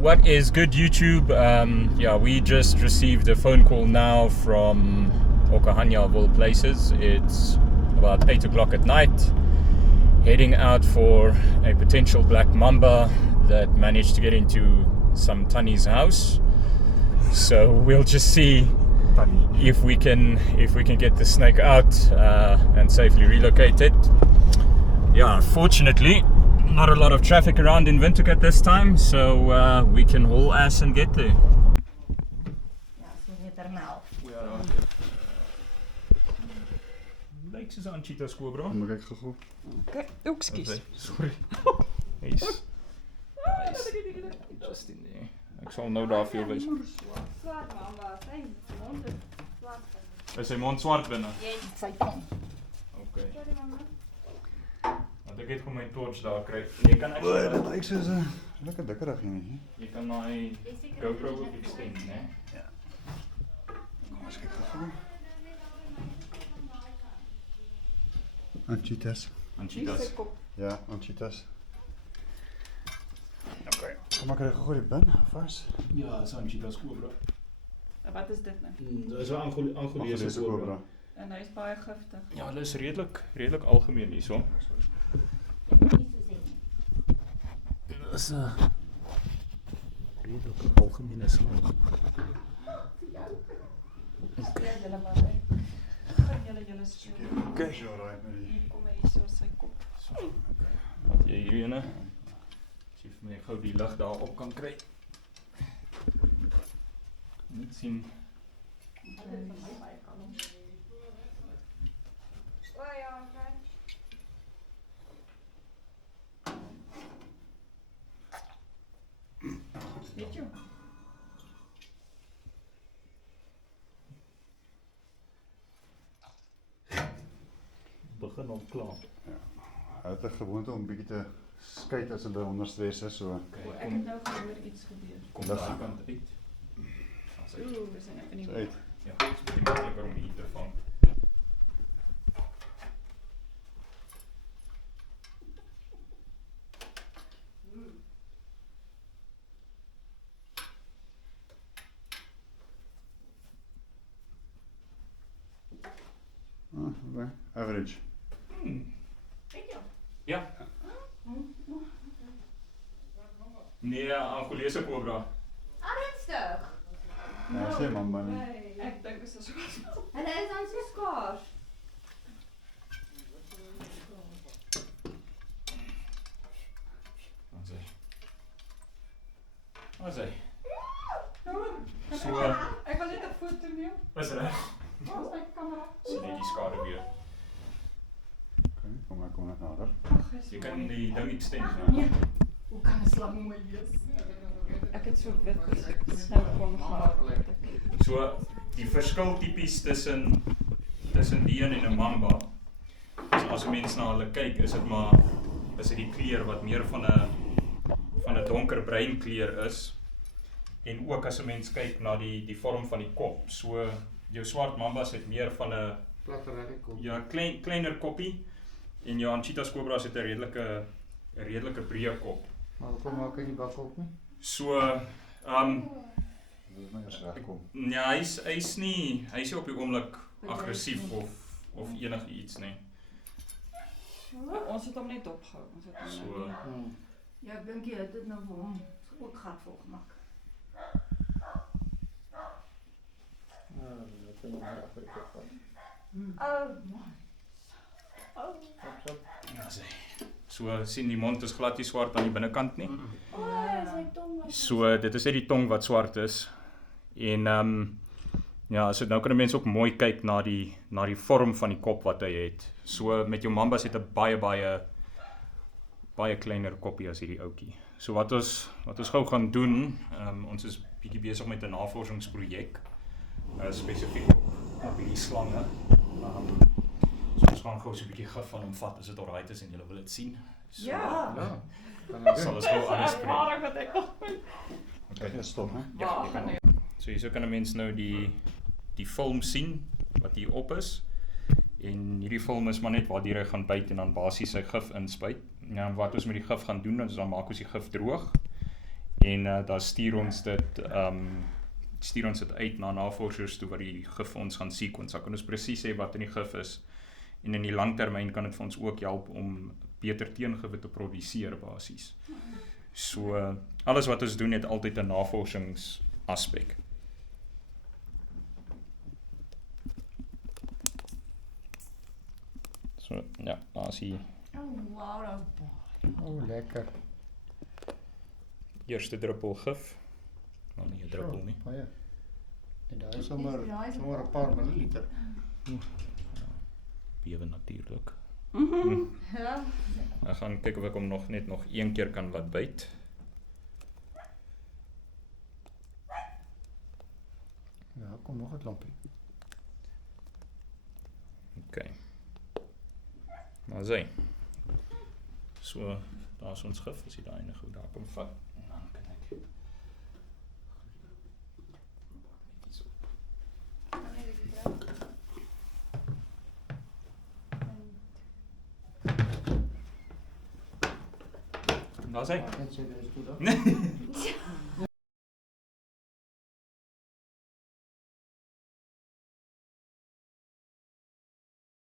What is good, YouTube? We just received a phone call now from Okahanya of all places. It's about 8 o'clock at night, heading out for a potential black mamba that managed to get into some Tanni's house. So we'll just see if we can get the snake out and safely relocate it. Yeah, unfortunately, not a lot of traffic around in Windhoek at this time, so we can haul ass and get there. Ja, so meter en 11. We are on. Lyk soos 'n Anchita skobra. Kom kyk gou. Okay, ekskuus. Sorry. Hy's just in there. Ek sal nou daar vir jou wys. Swart mamba, sy mond is swart. Is sy mond swart binne? Jy sy tong. Okay. Sorry mama. Want ek het gewoon my torch daar kry. Jy kan Dit actually lyk soos 'n lekker dikkerig nie. jy kan my GoPro ook extend, né? Kom ons kyk gou. Anchitas. Anchitas. Ja, Anchitas. Okay. Kom ek kry gou die bin vas. Ja, is Anchitas cobra. Wat is dit nou? Dis 'n Angolese Deze cobra. cobra. En hy is baie giftig. Ja, hulle is redelik algemeen hierso. Dis 'n redelik algemene slang. Okay. Julle maar uit. Gaan julle speel. Okay. Ja, right met die. Hier kom hy so sy kop. So, okay. Wat jy hier ene? As jy vir my gou die lig daar op kan kry. Net sien. Weet jy? Begin al klaar. Hy het 'n gewoonte om bietjie te skei as hulle onder stres is, so. Okay, Ek het nou gehoor iets gebeur. kom daar kant uit. As hy Ooh, is hy nou in die So uit. ja, dit is baie makliker om hier te vang. Okay. Average. Weet jy? Ja. Nee, Angolese cobra. Ernstig? Ja, sê mamba nie. Ek dink dit is so. Hulle is dan so skaars. Wat sê? So, Ek wil net 'n foto neem. is reg. Waar is my kamera? Sien jy die skade weer? Okay, kom net nader. Ag, Jy kan die ding extend. Nee. Hoe kan 'n slang mooi wees? Ek het so wit nou kon gehad. So, die verskil tipies tussen die een en 'n mamba. So as 'n mens na hulle kyk, is dit die kleur wat meer van 'n donkerbruin kleur is. En ook as 'n mens kyk na die vorm van die kop. So jou swart mambas het meer van 'n ja, kleiner koppie en jou Anchitas cobras het 'n redelike breë kop. Maar kom maak hy die bak op nie? So Dit is my eers regkom. ja, hy's nie op die oomblik aggressief of enigiets nie. Ons het hom net opgehou. Ons het hom So Ja, ek dink jy het dit nou vir hom ook gat vol gemaak. Ek kan hom maar agter die kop vat. Oh, man. Oh. ja, so sien die mond is glad nie swart aan die binnekant nie. Oh, sy tong was. So dit is net die tong wat swart is. En ja, so nou kan 'n mens ook mooi kyk na die vorm van die kop wat hy het. So met jou mambas het 'n baie kleiner koppie as hierdie ouetjie. So wat ons gou gaan doen, ons is bietjie besig met 'n navorsingsprojek spesifiek op hierdie slange. So ons gaan gou so 'n bietjie gif van hom vat as dit alright is en julle wil dit sien. So, Ja. Ja. sal ons gou alles spreek. Maar wat ek nog Kyk, jy stop, hè. Ja, jy kan. So hierso kan 'n mens nou die film sien wat hier op is. En hierdie film is maar net waardeur hy gaan byt en dan basies sy gif inspuit. Ja, wat ons met die gif gaan doen, is dan maak ons die gif droog En daar stuur ons dit uit na navorsers toe wat die gif vir ons gaan sequence. Dan kan ons presies sê wat in die gif is. En in die langtermyn kan dit vir ons ook help om beter teengifte te produseer basies. So alles wat ons doen het altyd 'n navorsingsaspek. So ja, daar is die Oh, wow, dat is baie. Oh, lekker. eerste druppel gif. Nou nie 'n druppel nie. Baie. En daar is sommer 'n paar milliliter. Bewe natuurlik. Ja. Ek gaan kyk of ek hom nog een keer kan laat byt. Ja, kom nog 'n klompie. OK. Maar sê. So, daar is ons gif, as jy daai ene goed daar kom vat. En dan kan ek En daar sê. Net sê dit is toe dan.